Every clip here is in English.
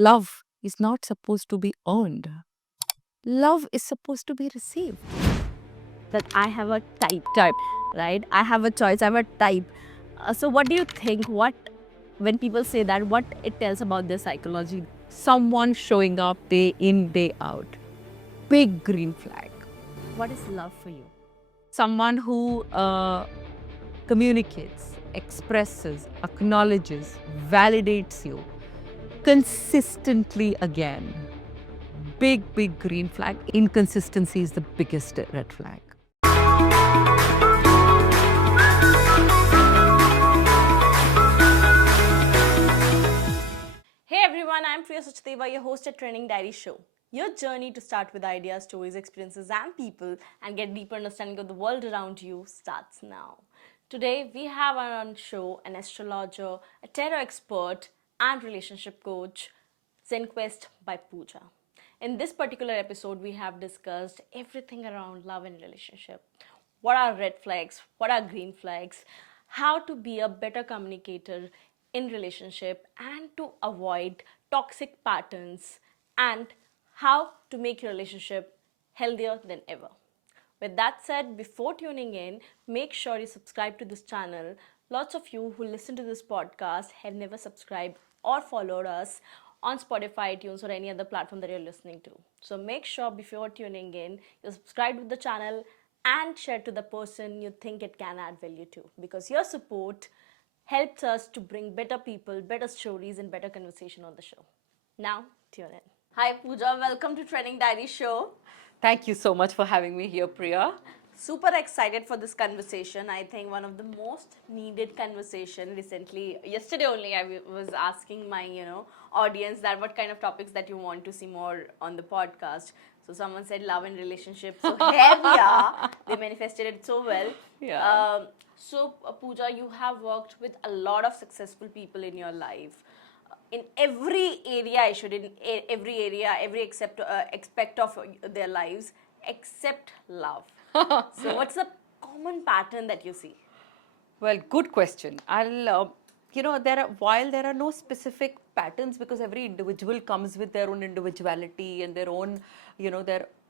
Love is not supposed to be earned. Love is supposed to be received. That I have a type, right? I have a choice, I have a type. So what do you think, what when people say that, what it tells about their psychology? Someone showing up day in, day out. Big green flag. What is love for you? Someone who communicates, expresses, acknowledges, validates you consistently again. Big green flag. Inconsistency is the biggest red flag. Hey everyone, I'm Priya Sachdeva, your host at Training Diary Show. Your journey to start with ideas, stories, experiences, and people and get deeper understanding of the world around you starts now. Today, we have on show an astrologer, a tarot expert, and relationship coach, Zenquest by Pooja. In this particular episode, we have discussed everything around love and relationship. What are red flags? What are green flags? How to be a better communicator in relationship and to avoid toxic patterns, and how to make your relationship healthier than ever. With that said, before tuning in, make sure you subscribe to this channel. Lots of you who listen to this podcast have never subscribed or followed us on Spotify, iTunes, or any other platform that you're listening to. So make sure before tuning in, you subscribe to the channel and share to the person you think it can add value to, because your support helps us to bring better people, better stories, and better conversation on the show. Now, tune in. Hi Pooja, welcome to Training Diary Show. Thank you so much for having me here, Priya. Super excited for this conversation. I think one of the most needed conversation recently. Yesterday only, I was asking my audience that what kind of topics that you want to see more on the podcast. So someone said love and relationship. So here we are. They manifested it so well. Yeah. Pooja, you have worked with a lot of successful people in your life. In every area, every area, every aspect of their lives, except love. So, what's the common pattern that you see? Well, good question. While there are no specific patterns, because every individual comes with their own individuality and their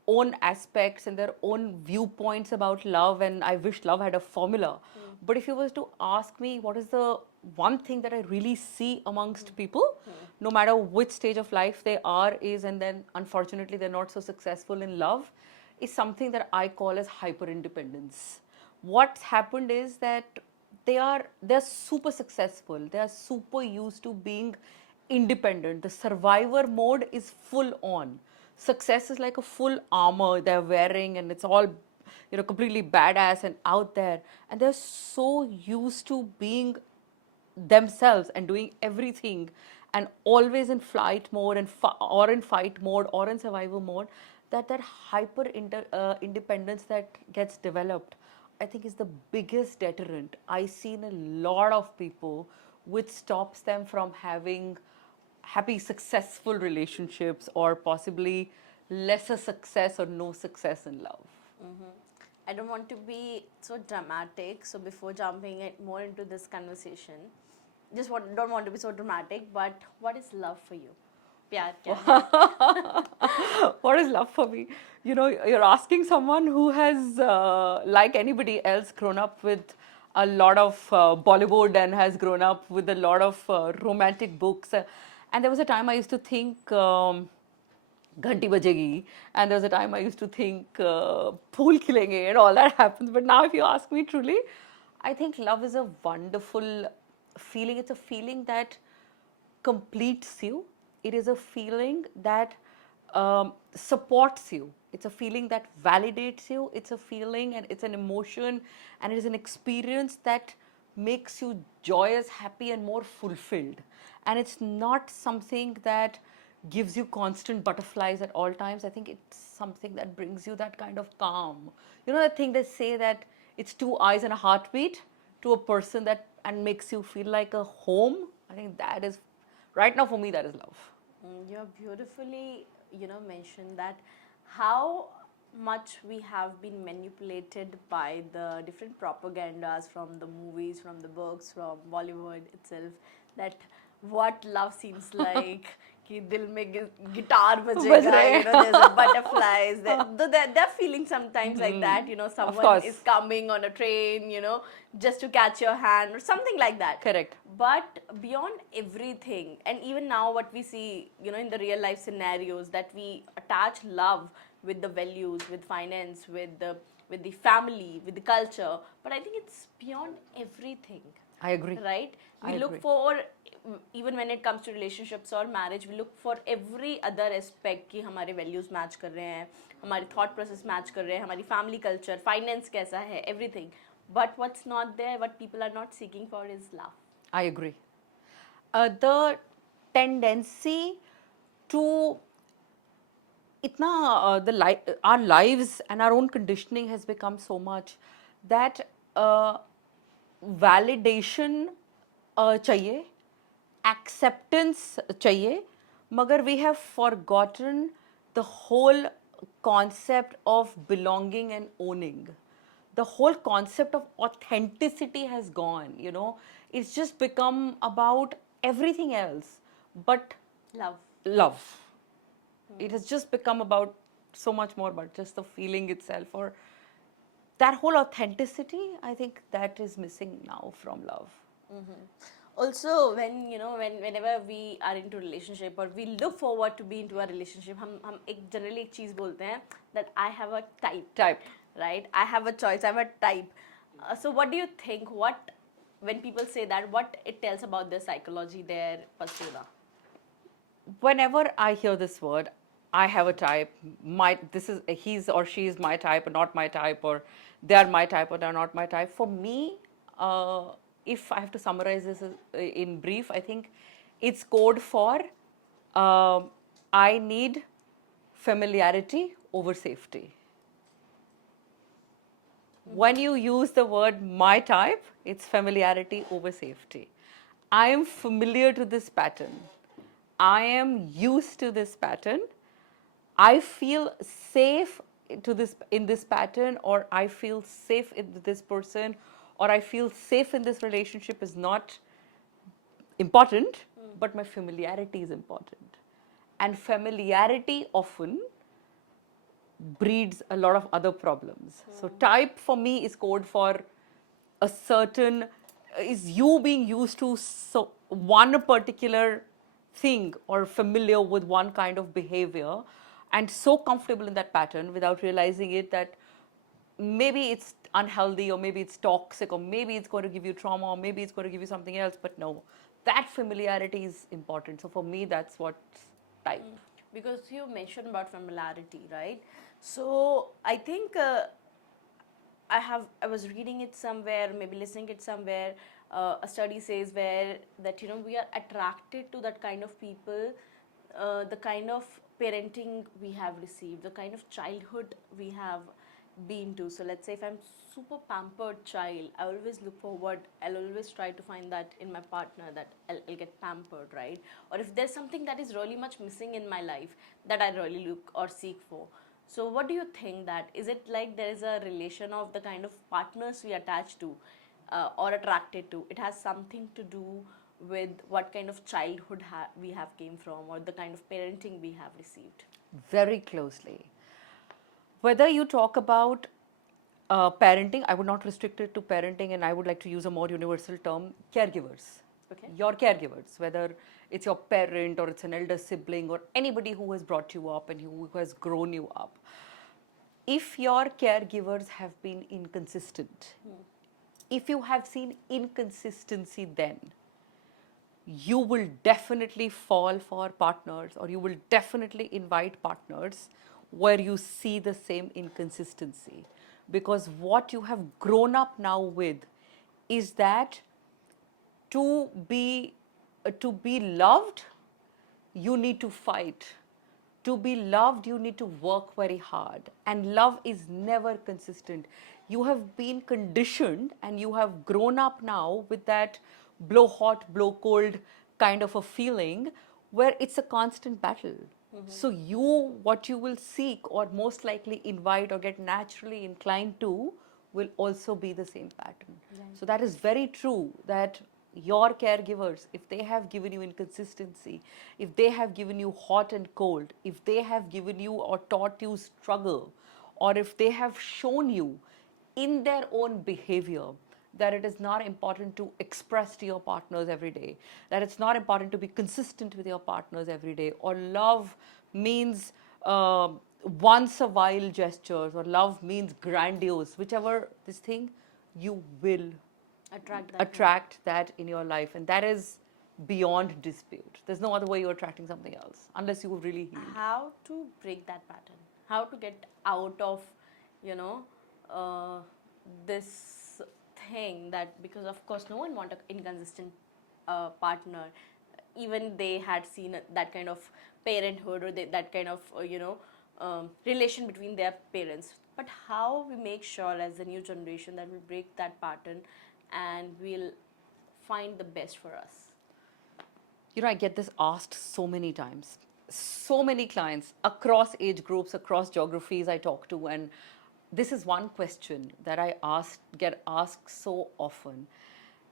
own aspects and their own viewpoints about love. And I wish love had a formula. But if you was to ask me, what is the one thing that I really see amongst people, no matter which stage of life they are, and then unfortunately they're not so successful in love, is something that I call as hyper independence. What's happened is that they're super successful, they are super used to being independent. The survivor mode is full on. Success is like a full armor they're wearing, and it's all completely badass and out there, and they're so used to being themselves and doing everything and always in flight mode or in fight mode or in survival mode, that independence that gets developed, I think, is the biggest deterrent I see in a lot of people, which stops them from having happy successful relationships, or possibly lesser success or no success in love. I don't want to be so dramatic. So, before jumping more into this conversation, don't want to be so dramatic. But what is love for you? प्यार क्या है? What is love for me? You're asking someone who has, like anybody else, grown up with a lot of Bollywood and has grown up with a lot of romantic books. And there was a time I used to think Ghanti bajegi, and there was a time I used to think phool khilenge and all that happens. But now, if you ask me truly, I think love is a wonderful feeling. It's a feeling that completes you. It is a feeling that supports you. It's a feeling that validates you. It's a feeling and it's an emotion, and it is an experience that makes you joyous, happy, and more fulfilled. And it's not something that gives you constant butterflies at all times. I think it's something that brings you that kind of calm. You know, the thing they say that it's two eyes and a heartbeat to a person, that and makes you feel like a home. I think that is, right now for me, that is love. You beautifully, mentioned that how much we have been manipulated by the different propagandas from the movies, from the books, from Bollywood itself, that what love seems like, कि दिल में guitar बज बजेगा, रहे you know, there's a butterflies. They're feeling sometimes like that, you know, someone course. is coming on a train, you know, just to catch your hand or something like that. Correct. But beyond everything, and even now what we see, you know, in the real life scenarios, that we attach love with the values, with finance, with the family, with the culture. But I think it's beyond everything. I agree. Right? We I look agree. for, even when it comes to relationships or marriage, we look for every other aspect कि हमारे values match कर रहे हैं, हमारी thought process match कर रहे हैं, हमारी family culture, finance कैसा है, everything. But what's not there, what people are not seeking for is love. I agree. The tendency to our lives and our own conditioning has become so much that validation चाहिए, acceptance चाहिए, मगर we have forgotten the whole concept of belonging and owning. The whole concept of authenticity has gone, you know. It's just become about everything else but Love. love. It has just become about so much more about just the feeling itself, or that whole authenticity. I think that is missing now from love. Also, when, you know, whenever we are into relationship or we look forward to be into a relationship, हम एक generally एक चीज बोलते हैं that I have a type. Right? I have a choice. I have a type. So what do you think? What, when people say that, what it tells about their psychology, their persona? Whenever I hear this word, I have a type. This is he's or she is my type or not my type, or they are my type or they are not my type. For me, if I have to summarize this in brief, I think it's code for I need familiarity over safety. When you use the word my type, it's familiarity over safety. I am familiar to this pattern. I am used to this pattern. I feel safe in this pattern, or I feel safe in this person, or I feel safe in this relationship is not important, but my familiarity is important. And familiarity often breeds a lot of other problems. So type for me is code for a certain, is you being used to one particular thing or familiar with one kind of behavior and so comfortable in that pattern without realizing it that maybe it's unhealthy, or maybe it's toxic, or maybe it's going to give you trauma, or maybe it's going to give you something else. But no, that familiarity is important. So for me, that's what type. Because you mentioned about familiarity, right? So I think I was reading it somewhere, maybe listening it somewhere. A study says where that, you know, we are attracted to that kind of people, the kind of parenting we have received, the kind of childhood we have been to. So let's say if I'm super pampered child, I always look forward, I'll always try to find that in my partner, that I'll get pampered, right? Or if there's something that is really much missing in my life that I really look or seek for. So what do you think, that is it like there is a relation of the kind of partners we attach to or attracted to? It has something to do with what kind of childhood we have came from, or the kind of parenting we have received. Very closely. Whether you talk about parenting, I would not restrict it to parenting, and I would like to use a more universal term, caregivers. Okay. Your caregivers, whether it's your parent or it's an elder sibling or anybody who has brought you up and who has grown you up. If your caregivers have been inconsistent, if you have seen inconsistency, then you will definitely fall for partners, or you will definitely invite partners where you see the same inconsistency. Because what you have grown up now with is that to be loved, you need to fight. To be loved, you need to work very hard. And love is never consistent. You have been conditioned and you have grown up now with that blow hot, blow cold kind of a feeling where it's a constant battle. So what you will seek or most likely invite or get naturally inclined to will also be the same pattern. So that is very true that your caregivers, if they have given you inconsistency, if they have given you hot and cold, if they have given you or taught you struggle, or if they have shown you in their own behavior that it is not important to express to your partners every day, that it's not important to be consistent with your partners every day, or love means once a while gestures, or love means grandiose, whichever this thing, you will attract that in your life, and that is beyond dispute. There's no other way you're attracting something else unless you really heal. How to break that pattern? How to get out of, you know, uh, this thing that, because of course no one want an inconsistent partner, even they had seen that kind of parenthood or that kind of relation between their parents. But how we make sure as the new generation that we break that pattern and we'll find the best for us? You know, I get this asked so many times. So many clients across age groups, across geographies I talk to, and this is one question that get asked so often.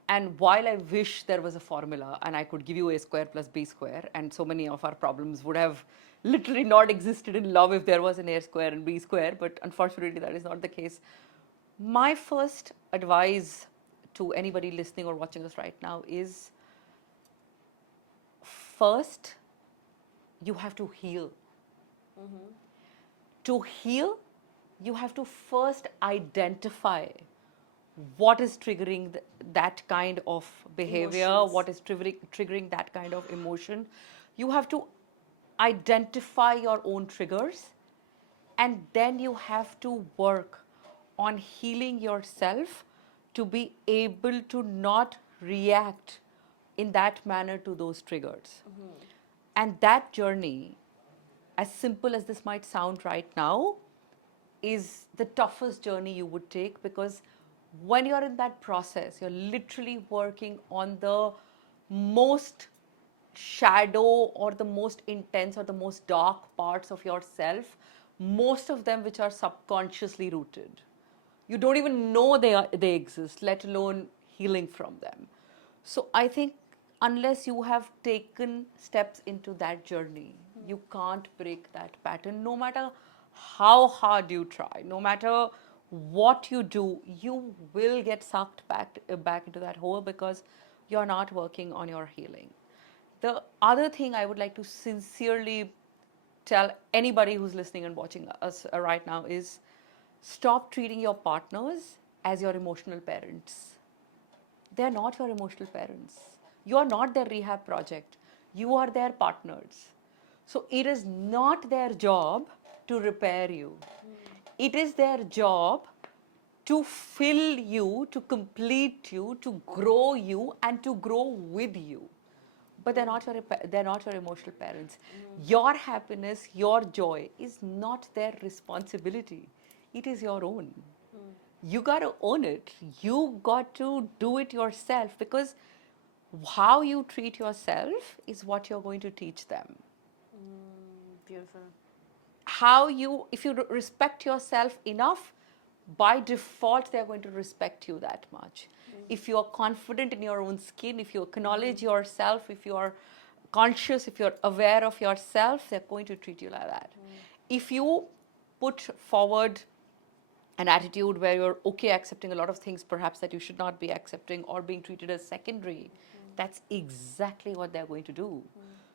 And while I wish there was a formula and I could give you a square plus b square, and so many of our problems would have literally not existed in love if there was an a square and b square, but unfortunately that is not the case. My first advice to anybody listening or watching us right now is, first, you have to heal. To heal, you have to first identify what is triggering that kind of behavior, Emotions. what is triggering that kind of emotion. You have to identify your own triggers, and then you have to work on healing yourself to be able to not react in that manner to those triggers. And that journey, as simple as this might sound right now, is the toughest journey you would take, because when you're in that process, you're literally working on the most shadow or the most intense or the most dark parts of yourself, most of them which are subconsciously rooted. You don't even know they exist, let alone healing from them. So I think unless you have taken steps into that journey, you can't break that pattern. No matter how hard you try, no matter what you do, you will get sucked back into that hole because you're not working on your healing. The other thing I would like to sincerely tell anybody who's listening and watching us right now is, stop treating your partners as your emotional parents. They're not your emotional parents. You are not their rehab project. You are their partners. So it is not their job to repair you. It is their job to fill you, to complete you, to grow you, and to grow with you. But they're not your emotional parents. Your happiness, your joy is not their responsibility. It is your own. You got to own it. You got to do it yourself, because how you treat yourself is what you're going to teach them. Beautiful. If you respect yourself enough, by default they're going to respect you that much. If you're confident in your own skin, if you acknowledge yourself, if you're conscious, if you're aware of yourself, they're going to treat you like that. If you put forward an attitude where you're okay accepting a lot of things perhaps that you should not be accepting, or being treated as secondary, that's exactly what they're going to do.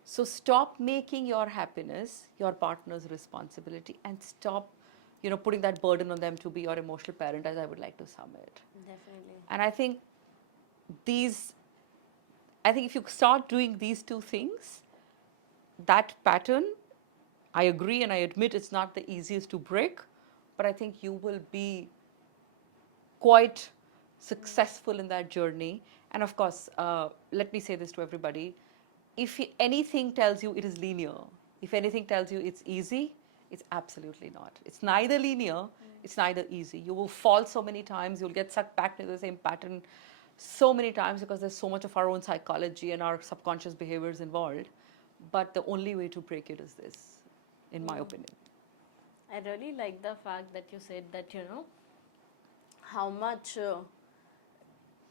So stop making your happiness your partner's responsibility, and stop putting that burden on them to be your emotional parent, as I would like to sum it. Definitely. And I think if you start doing these two things, that pattern, I agree and I admit it's not the easiest to break, but I think you will be quite successful in that journey. And of course, let me say this to everybody. If anything tells you it is linear, if anything tells you it's easy, it's absolutely not. It's neither linear, it's neither easy. You will fall so many times, you'll get sucked back into the same pattern so many times, because there's so much of our own psychology and our subconscious behaviors involved. But the only way to break it is this, in my opinion. I really like the fact that you said that, how much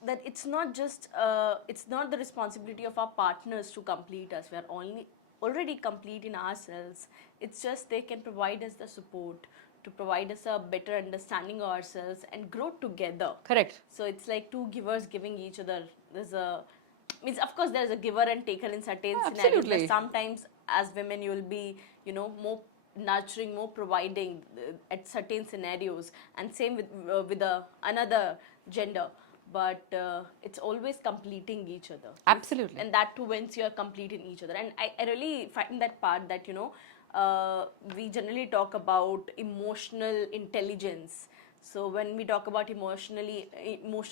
that it's not the responsibility of our partners to complete us. We are only already complete in ourselves. It's just they can provide us the support to provide us a better understanding of ourselves and grow together. Correct. So it's like two givers giving each other. There's a means of course there's a giver and taker in certain scenarios, but Absolutely. sometimes as women you will be, more nurturing, more providing at certain scenarios, and same with another gender. But it's always completing each other. Absolutely. And that too once you're completing each other. And I really find that part that we generally talk about emotional intelligence. So when we talk about emotional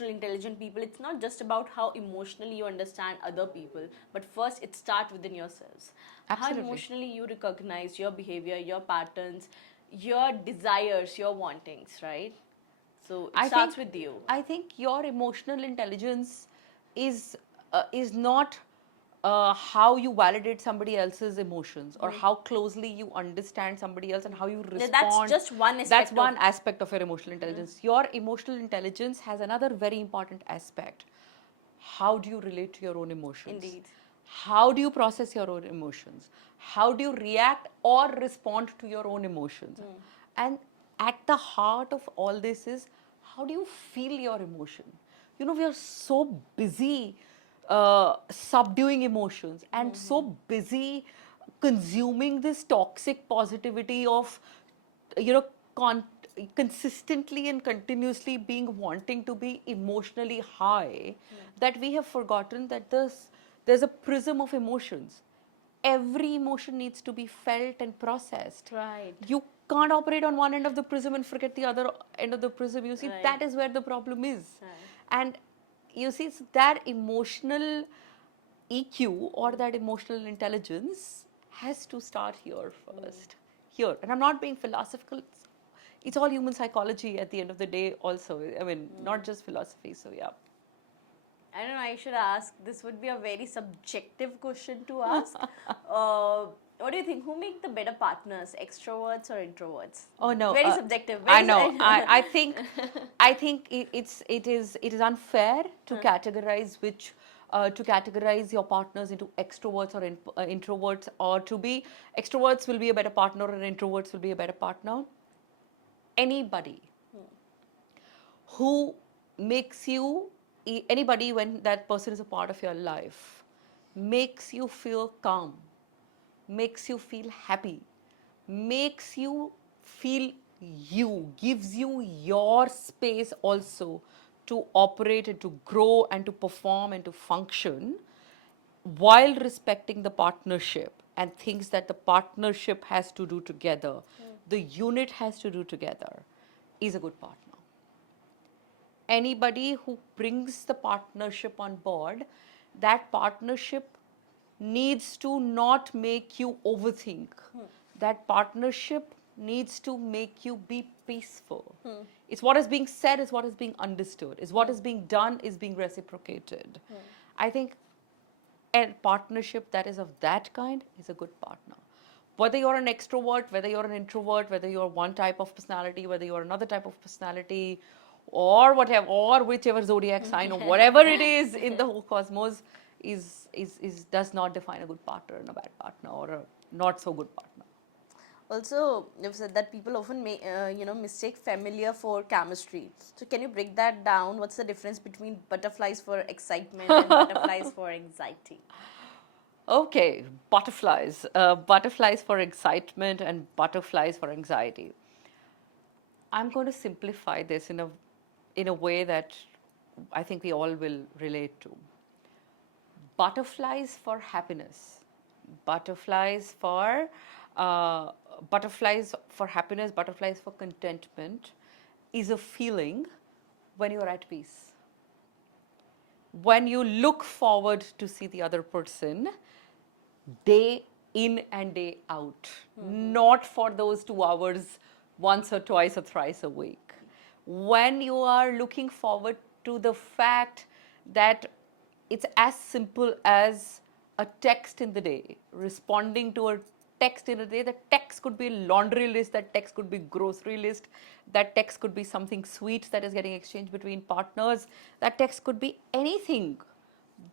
intelligent people, it's not just about how emotionally you understand other people, but first it starts within yourselves. Absolutely. How emotionally you recognize your behavior, your patterns, your desires, your wantings, right? So it starts with you. I think your emotional intelligence is not how you validate somebody else's emotions or how closely you understand somebody else and how you respond. That's just one aspect. That's one aspect of your emotional intelligence. Your emotional intelligence has another very important aspect. How do you relate to your own emotions? Indeed. How do you process your own emotions? How do you react or respond to your own emotions? And at the heart of all this is how do you feel your emotion? We are so busy subduing emotions and so busy consuming this toxic positivity of, you know, consistently and continuously being wanting to be emotionally high that we have forgotten that there's a prism of emotions. Every emotion needs to be felt and processed. Right. You can't operate on one end of the prism and forget the other end of the prism. You see, Right. that is where the problem is. Right. And you see, it's that emotional EQ or that emotional intelligence has to start here first. Here. And I'm not being philosophical. It's all human psychology at the end of the day, also. I mean, not just philosophy. So, yeah. I don't know, I should ask. This would be a very subjective question to ask. What do you think? Who make the better partners, extroverts or introverts? Oh no! Very subjective. I Very know. I think it is unfair to categorize your partners into extroverts or introverts, or to be extroverts will be a better partner or introverts will be a better partner. Anybody who makes you anybody when that person is a part of your life makes you feel calm, makes you feel happy, makes you feel you, gives you your space also to operate and to grow and to perform and to function while respecting the partnership and things that the partnership has to do together, the unit has to do together, is a good partner. Anybody who brings the partnership on board, that partnership needs to not make you overthink. That partnership needs to make you be peaceful. It's what is being said, is what is being understood, is what is being done, is being reciprocated. I think a partnership that is of that kind is a good partner. Whether you're an extrovert, whether you're an introvert, whether you're one type of personality, whether you're another type of personality, or whatever, or whichever zodiac sign, or whatever it is in the whole cosmos, is does not define a good partner and a bad partner or a not so good partner. Also, you've said that people often mistake familiar for chemistry. So can you break that down? What's the difference between butterflies for excitement and butterflies for anxiety? Okay, butterflies. Butterflies for excitement and butterflies for anxiety. I'm going to simplify this in a way that I think we all will relate to. Butterflies for happiness, butterflies for happiness, butterflies for contentment is a feeling when you're at peace. When you look forward to see the other person day in and day out, not for those 2 hours once or twice or thrice a week. When you are looking forward to the fact that it's as simple as a text in the day, responding to text in a day. That text could be a laundry list, that text could be grocery list, that text could be something sweet that is getting exchanged between partners, that text could be anything.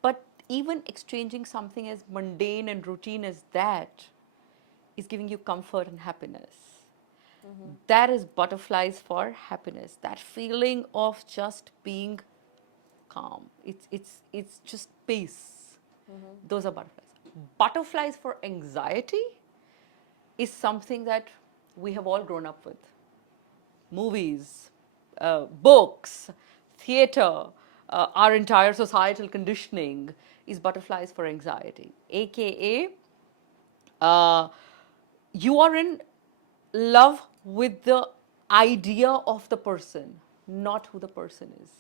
But even exchanging something as mundane and routine as that is giving you comfort and happiness. That is butterflies for happiness. That feeling of just being calm. It's just peace. Those are butterflies. Butterflies for anxiety is something that we have all grown up with. Movies, books, theater, our entire societal conditioning is butterflies for anxiety, aka you are in love with the idea of the person, not who the person is.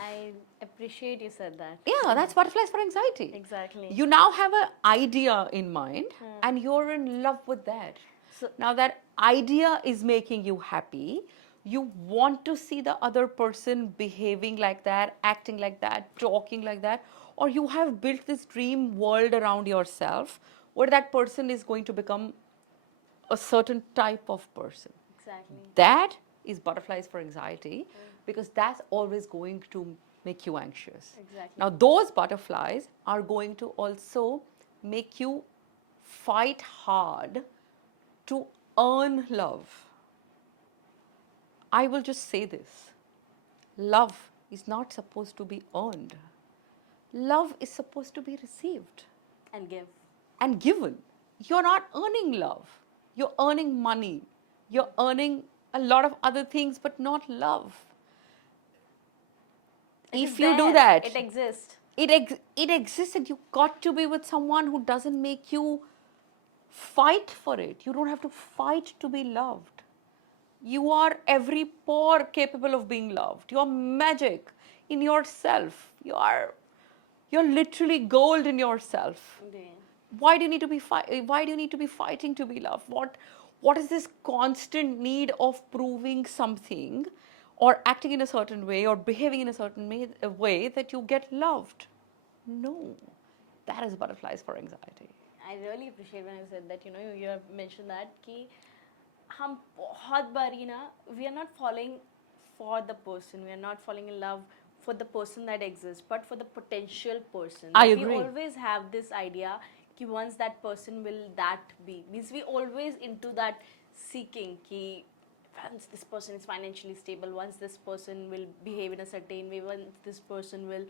I appreciate you said that. Yeah, that's butterflies for anxiety. Exactly. You now have an idea in mind and you're in love with that. So- Now, that idea is making you happy. You want to see the other person behaving like that, acting like that, talking like that, or you have built this dream world around yourself where that person is going to become a certain type of person. Exactly. That is butterflies for anxiety because that's always going to make you anxious. Exactly. Now, those butterflies are going to also make you fight hard to earn love. I will just say this: love is not supposed to be earned, love is supposed to be received And give. and given. You're not earning love, you're earning money, you're earning a lot of other things, but not love. It is If you do there. that, It exists. it exists, and you got to be with someone who doesn't make you fight for it. You don't have to fight to be loved. You are every pore capable of being loved. You're magic in yourself. You're literally gold in yourself. Indeed. Why do you need to be why do you need to be fighting to be loved? What is this constant need of proving something or acting in a certain way or behaving in a certain way that you get loved? No. That is butterflies for anxiety. I really appreciate when you said that, you have mentioned that कि हम बहुत बारी ना, we are not falling for the person, we are not falling in love for the person that exists, but for the potential person. I We agree. always have this idea कि once that person will that be. Means we always into that seeking कि once this person is financially stable, once this person will behave in a certain way, once this person will,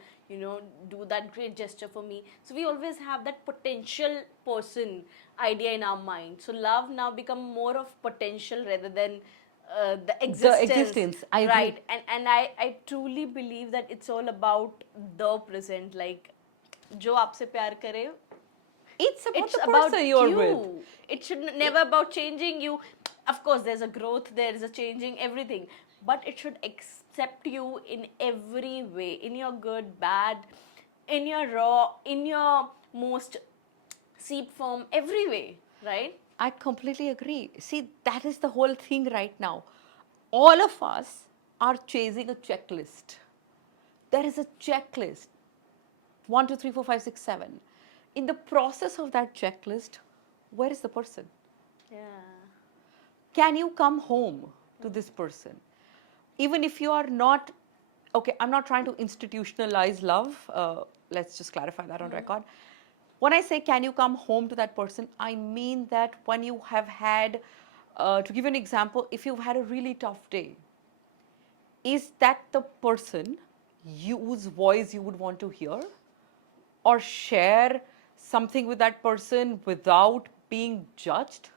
do that great gesture for me. So we always have that potential person idea in our mind. So love now become more of potential rather than the existence. I agree. Right. And I truly believe that it's all about the present. Like, जो आपसे प्यार करे, It's about it's the about person you're you. with. It should never about changing you. Of course, there's a growth, there is a changing everything, but it should accept you in every way, in your good, bad, in your raw, in your most seep form, every way, right? I completely agree. See, that is the whole thing right now. All of us are chasing a checklist. There is a checklist 1, 2, 3, 4, 5, 6, 7. In the process of that checklist, where is the person? Yeah. Can you come home to this person? Even if you are not, okay, I'm not trying to institutionalize love. Let's just clarify that on record. When I say can you come home to that person, I mean that when you have had, to give you an example, if you've had a really tough day, is that the person whose voice you would want to hear? Or share something with that person without being judged,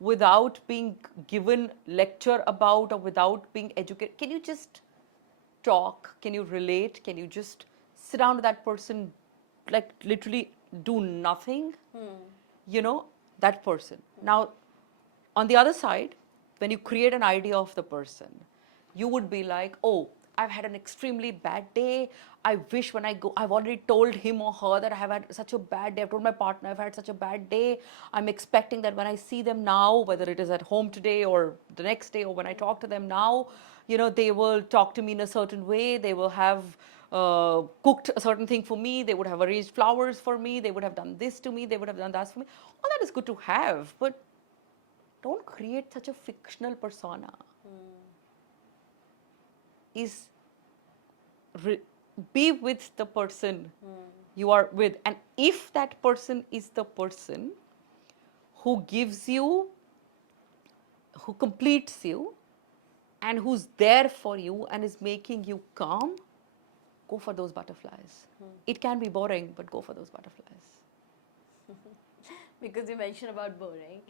without being given lecture about, or without being educated? Can you just talk? Can you relate? Can you just sit down with that person, like literally do nothing? That person. Now, on the other side, when you create an idea of the person, you would be like, oh, I've had an extremely bad day. I wish when I go, I've already told him or her that I have had such a bad day. I've told my partner I've had such a bad day. I'm expecting that when I see them now, whether it is at home today or the next day, or when I talk to them now, they will talk to me in a certain way. They will have cooked a certain thing for me, they would have arranged flowers for me, they would have done this to me, they would have done that for me. All that is good to have, but don't create such a fictional persona. Is re- be with the person you are with, and if that person is the person who gives you, who completes you, and who's there for you and is making you calm, go for those butterflies. It can be boring, but go for those butterflies. Because you mentioned about boring,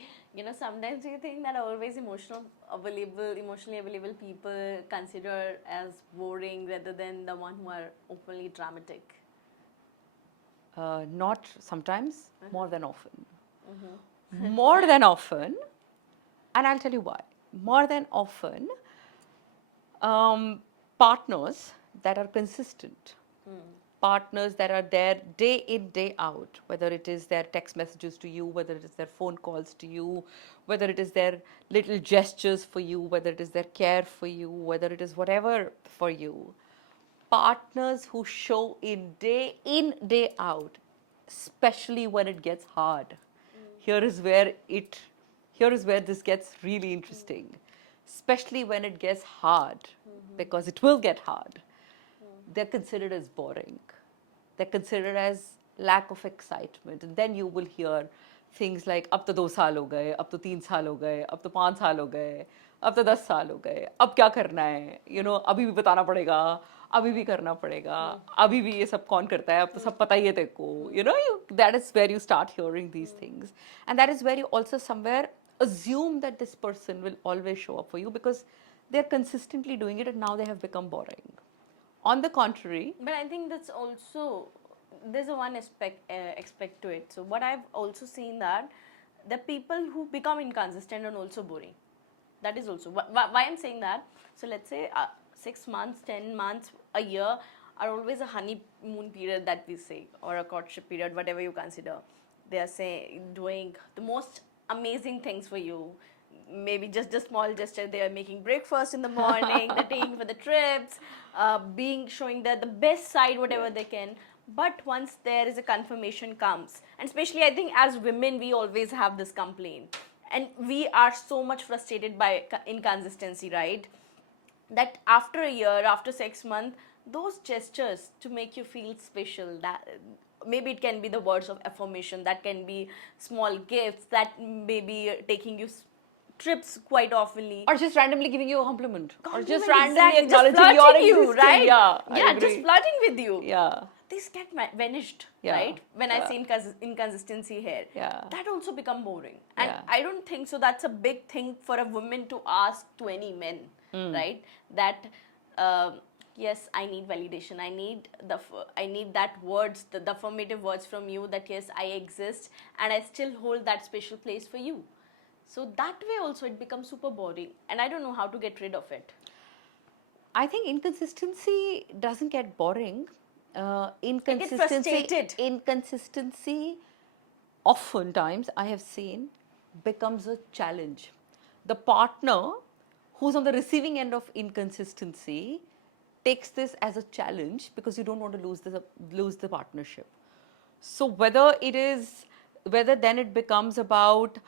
sometimes you think that always emotionally available people consider as boring rather than the one who are openly dramatic. Not sometimes, more than often. More than often, and I'll tell you why. More than often, partners that are consistent, partners that are there day in, day out, whether it is their text messages to you, whether it is their phone calls to you, whether it is their little gestures for you, whether it is their care for you, whether it is whatever for you. Partners who show in, day out, especially when it gets hard. Here is where it, here is where this gets really interesting, especially when it gets hard, because it will get hard. They're considered as boring. They're considered as lack of excitement. And then you will hear things like, अब तो 2 साल हो गए, अब तो 3 साल हो गए, अब तो 5 साल हो गए, अब तो 10 साल हो गए, अब क्या करना है, अभी भी बताना पड़ेगा, अभी भी करना पड़ेगा, अभी भी ये सब कौन करता है, अब तो सब पता ही है तेरे को, that is where you start hearing these things. And that is where you also somewhere assume that this person will always show up for you because they're consistently doing it and now they have become boring. On the contrary, But I think that's also, there's a one aspect to it. So what I've also seen that the people who become inconsistent are also boring. That is also why I'm saying that. So let's say 6 months, 10 months, a year are always a honeymoon period that we say, or a courtship period, whatever you consider. They are saying doing the most amazing things for you. Maybe just a small gesture. They are making breakfast in the morning. They're taking for the trips, being showing the best side, whatever they can. But once there is a confirmation comes, and especially I think as women we always have this complaint, and we are so much frustrated by inconsistency, right? That after a year, after 6 months, those gestures to make you feel special, that maybe it can be the words of affirmation, that can be small gifts, that may be taking you trips quite oftenly, or just randomly giving you a compliment, or just Compliment, randomly exactly, just acknowledging your flirting you, existence. right? Yeah, I Yeah, agree. just flirting with you. Yeah, These get vanished, Yeah, right? When I yeah. see inconsistency here, Yeah. that also become boring. And Yeah. I don't think so that's a big thing for a woman to ask to any men, right? That yes, I need validation, I need that words, the affirmative words from you, that yes, I exist and I still hold that special place for you. So that way also it becomes super boring, and I don't know how to get rid of it. I think inconsistency doesn't get boring. frustrated. Inconsistency, oftentimes I have seen, becomes a challenge. The partner who's on the receiving end of inconsistency takes this as a challenge because you don't want to lose the partnership. So whether then it becomes about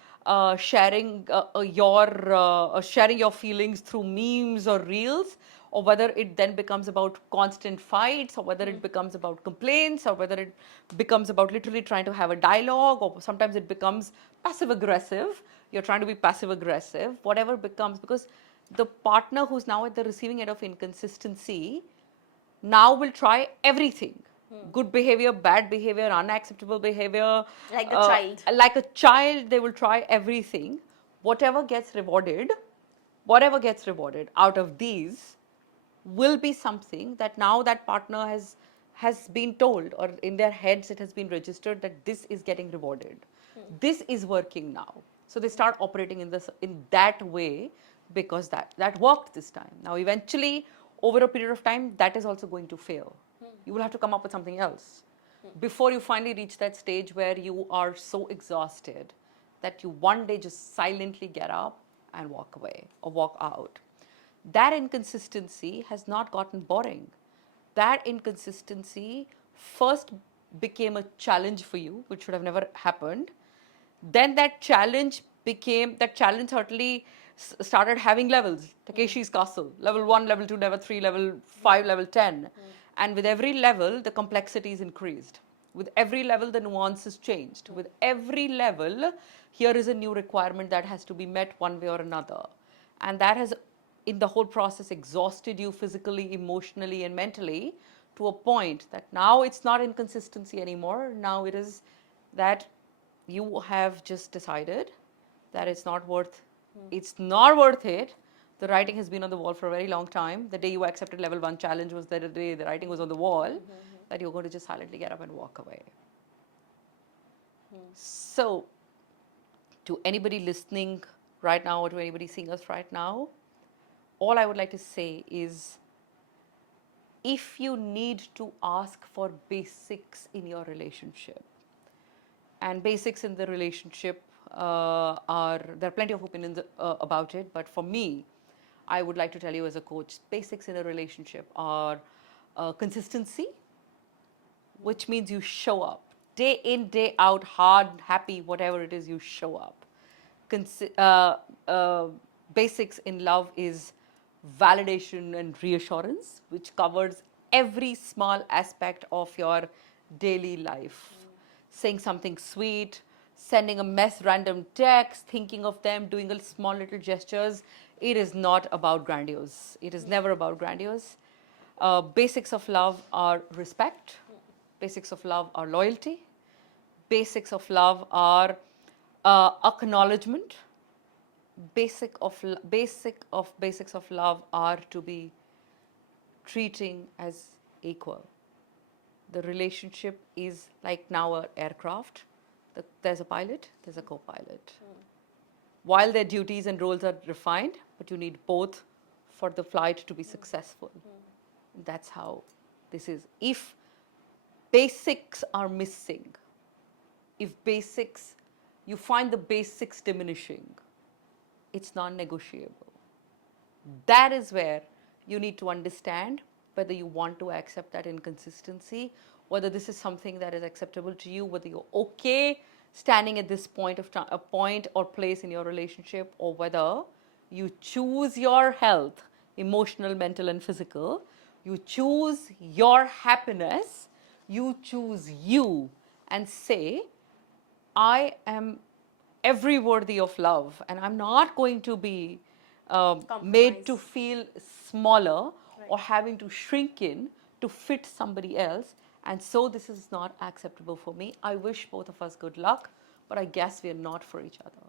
sharing your feelings through memes or reels, or whether it then becomes about constant fights, or whether it becomes about complaints, or whether it becomes about literally trying to have a dialogue, or sometimes it becomes passive aggressive. You're trying to be passive aggressive, whatever becomes, because the partner who's now at the receiving end of inconsistency now will try everything. Good behavior, bad behavior, unacceptable behavior. Like the child. Like a child, they will try everything. Whatever gets rewarded out of these will be something that now that partner has been told, or in their heads it has been registered that this is getting rewarded. This is working now. So they start operating in that way because that worked this time. Now eventually, over a period of time, that is also going to fail. You will have to come up with something else before you finally reach that stage where you are so exhausted that you one day just silently get up and walk away or walk out. That inconsistency has not gotten boring. that inconsistency first became a challenge for you, which should have never happened. Then that challenge certainly started having levels. Takeshi's Castle, level 1, level 2, level 3, level 5, level 10. And with every level, the complexity is increased. With every level, the nuances changed. With every level, here is a new requirement that has to be met one way or another. And that has, in the whole process, exhausted you physically, emotionally, and mentally to a point that now it's not inconsistency anymore. Now it is that you have just decided that it's not worth it. The writing has been on the wall for a very long time. The day you accepted level 1 challenge was the day the writing was on the wall, that you're going to just silently get up and walk away. So, to anybody listening right now or to anybody seeing us right now, all I would like to say is, if you need to ask for basics in your relationship, and basics in the relationship there are plenty of opinions about it, but for me, I would like to tell you as a coach, basics in a relationship are consistency, which means you show up day in, day out, hard, happy, whatever it is, you show up. Basics in love is validation and reassurance, which covers every small aspect of your daily life. Saying something sweet, sending a random text, thinking of them, doing a small little gestures. It is not about grandiose. It is never about grandiose. Basics of love are respect. Basics of love are loyalty. Basics of love are acknowledgement. Basics of love are to be treating as equal. The relationship is like now an aircraft. There's a pilot, there's a co-pilot. While their duties and roles are refined, but you need both for the flight to be successful. That's how this is. If basics are missing, if you find the basics diminishing, it's non-negotiable. That is where you need to understand whether you want to accept that inconsistency, whether this is something that is acceptable to you, whether you're okay standing at this point of time, a point or place in your relationship, or whether you choose your health, emotional, mental, and physical. You choose your happiness. You choose you and say, I am every worthy of love, and I'm not going to be made to feel smaller or having to shrink in to fit somebody else. And so this is not acceptable for me. I wish both of us good luck, but I guess we are not for each other.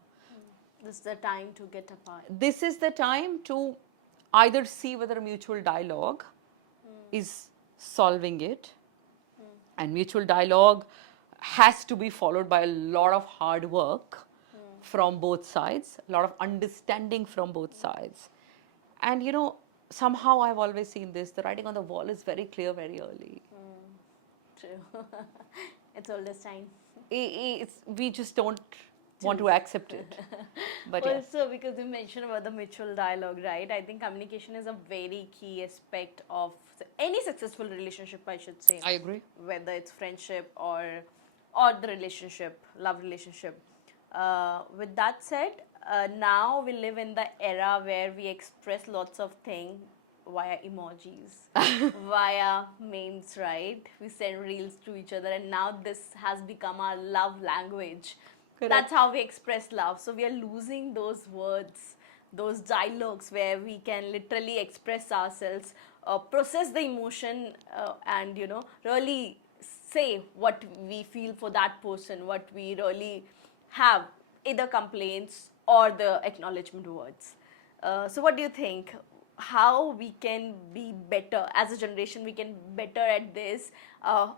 This is the time to get apart. This is the time to either see whether a mutual dialogue is solving it, and mutual dialogue has to be followed by a lot of hard work from both sides, a lot of understanding from both sides. And somehow I've always seen this, the writing on the wall is very clear very early. True. It's all this time. We just don't want to accept it. But also, because you mentioned about the mutual dialogue, right? I think communication is a very key aspect of any successful relationship, I should say. I agree. Whether it's friendship or the relationship, love relationship. With that said, now we live in the era where we express lots of things via emojis, via memes, right? We send reels to each other, and now this has become our love language. Correct. That's how we express love. So we are losing those words, those dialogues where we can literally express ourselves, process the emotion, and really say what we feel for that person, what we really have, either complaints or the acknowledgement words. So what do you think? How we can be better as a generation? We can better at this,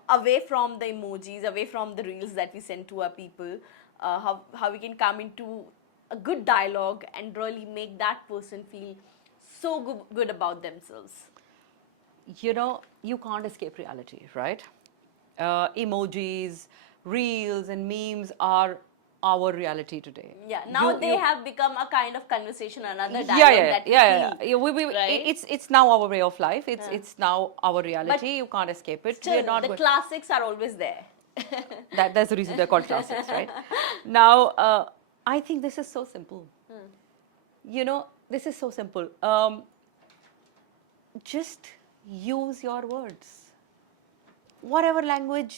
away from the emojis, away from the reels that we send to our people. How we can come into a good dialogue and really make that person feel so good about themselves. You can't escape reality, right? Emojis, reels, and memes are our reality today. Yeah, now You- they you- have become a kind of conversation, another yeah, dialogue yeah, that we yeah, feel. yeah. right? It's now our way of life. It's now our reality. You can't escape it. Still, the classics are always there. That's the reason they're called classics, right? Now, I think this is so simple. You know, this is so simple. Just use your words. Whatever language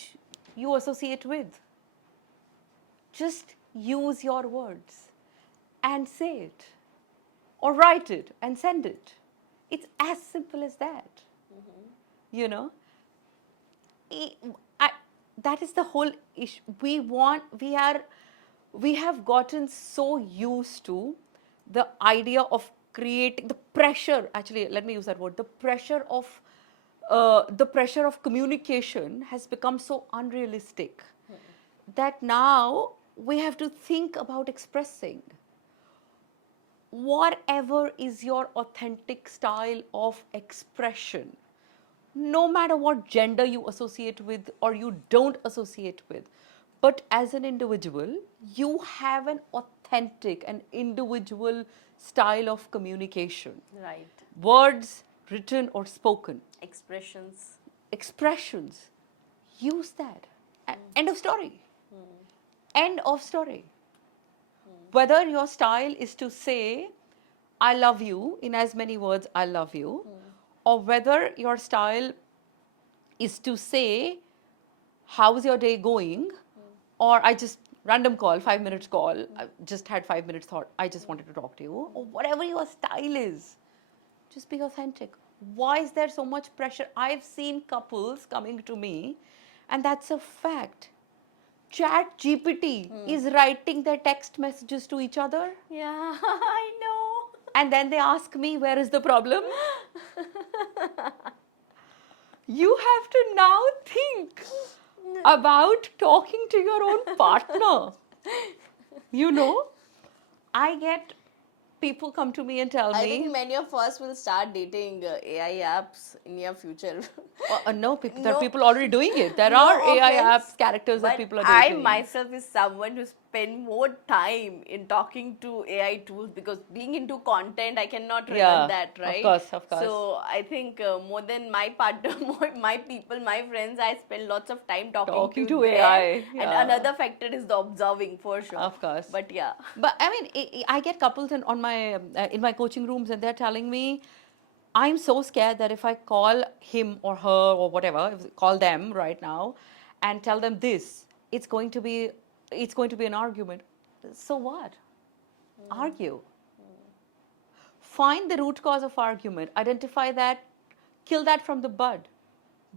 you associate with, just use your words and say it, or write it and send it. It's as simple as that. You know, I- I- that is the whole issue. We have gotten so used to the idea of creating the pressure. Actually, let me use that word. The pressure of communication has become so unrealistic that now we have to think about expressing whatever is your authentic style of expression, no matter what gender you associate with or you don't associate with. But as an individual, you have an authentic and individual style of communication. Right. Words, written or spoken, Expressions. expressions, use that. End of story. End of story. Whether your style is to say, I love you, in as many words, I love you, or whether your style is to say, how's your day going? Or I just, random call, 5 minutes call, I just had 5 minutes thought, I just wanted to talk to you, or whatever your style is, just be authentic. Why is there so much pressure? I've seen couples coming to me, and that's a fact. Chat GPT is writing their text messages to each other, Yeah, I know. and then they ask me, where is the problem? You have to now think about talking to your own partner. You know, I get people come to me and tell I me, think many of us will start dating AI apps in near future. no, there are No. people already doing it. There No are AI offense, apps, characters that but people are I dating. myself is someone who spend more time in talking to AI tools because being into content, I cannot Yeah, run that, of right? course, of course. So I think more than my partner, my people, my friends, I spend lots of time talking To them. AI, And yeah. another factor is the observing for sure. Of course. But yeah. But I mean, I get couples on my in my coaching rooms, and they're telling me, I'm so scared that if I call him or her or whatever, call them right now, and tell them this, it's going to be an argument. So what? Argue. Find the root cause of argument. Identify that. Kill that from the bud.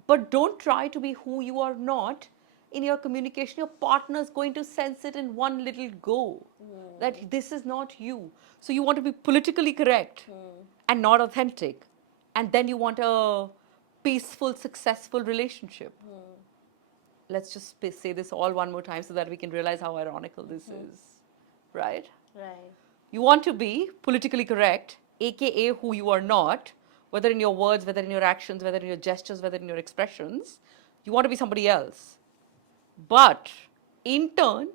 But don't try to be who you are not in your communication. Your partner is going to sense it in one little go that this is not you. So you want to be politically correct and not authentic. And then you want a peaceful, successful relationship. Let's just say this all one more time so that we can realize how ironical this is. Right? Right. You want to be politically correct, aka who you are not, whether in your words, whether in your actions, whether in your gestures, whether in your expressions. You want to be somebody else. But in turn,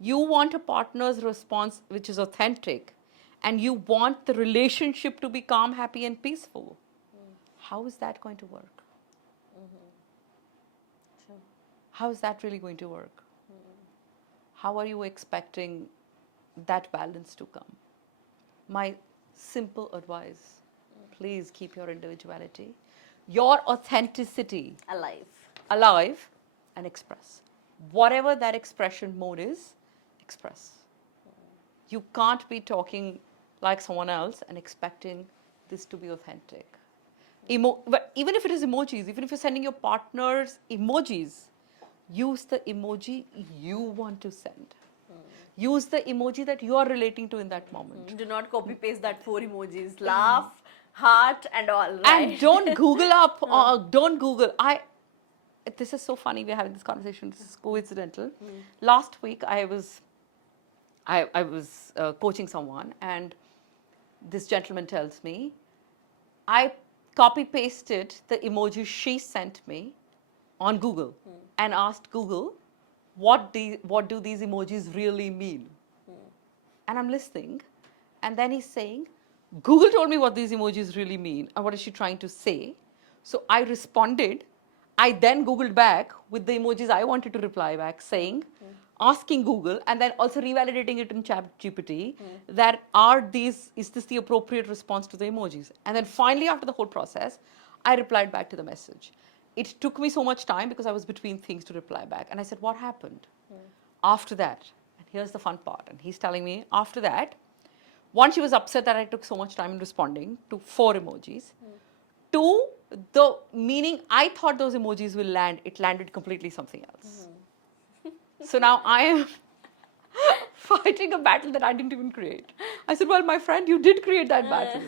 you want a partner's response which is authentic, and you want the relationship to be calm, happy, and peaceful. How is that going to work? Sure. How is that really going to work? How are you expecting that balance to come? My simple advice, please keep your individuality, your authenticity alive and express. Whatever that expression mode is, express. You can't be talking like someone else and expecting this to be authentic. But even if it is emojis, even if you're sending your partners emojis, use the emoji you want to send. Use the emoji that you are relating to in that moment. Do not copy paste that 4 emojis. Laugh, heart, and all. Right? And don't Google up. Don't Google. This is so funny. We're having this conversation. This is coincidental. Last week, I was coaching someone, and this gentleman tells me, I copy pasted the emoji she sent me on Google and asked Google what do these emojis really mean? And I'm listening, and then he's saying, Google told me what these emojis really mean, and what is she trying to say? So I responded. I then Googled back with the emojis I wanted to reply back, saying, asking Google, and then also revalidating it in ChatGPT, that is this the appropriate response to the emojis? And then finally, after the whole process, I replied back to the message. It took me so much time because I was between things to reply back. And I said, what happened? After that, and here's the fun part, and he's telling me, after that, one, she was upset that I took so much time in responding to 4 emojis. Two, the meaning I thought those emojis will land, it landed completely something else. So now I am fighting a battle that I didn't even create. I said, well, my friend, you did create that battle.